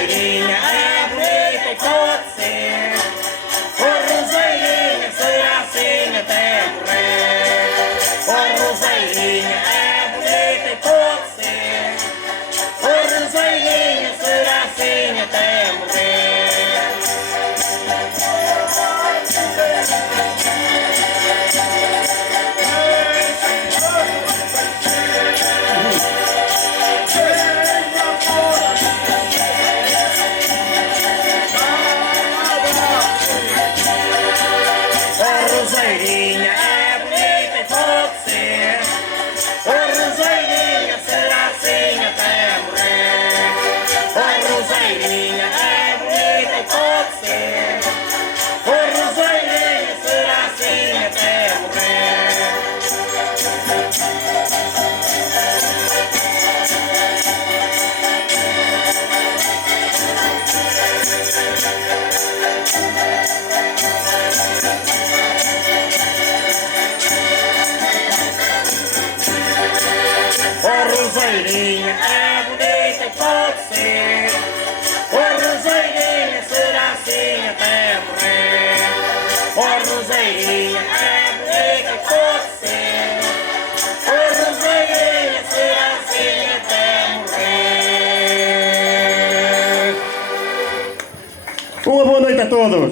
Roseirinha é bonita e pode ser. Oh, Roseirinha será assim até morrer. Oh, Roseirinha é bonita e pode ser. Oh, Roseirinha será assim até morrer. Roseirinha é bonita e pode ser. Oh, Roseirinha será assim até morrer. Oh, Roseirinha é bonita e pode ser. Oh, Roseirinha será assim até morrer. Roseirinha é bonita e pode ser. Oh, Roseirinha será assim até morrer. Oh, Roseirinha é bonita e pode ser. Oh, Roseirinha será assim até morrer. Uma boa noite a todos!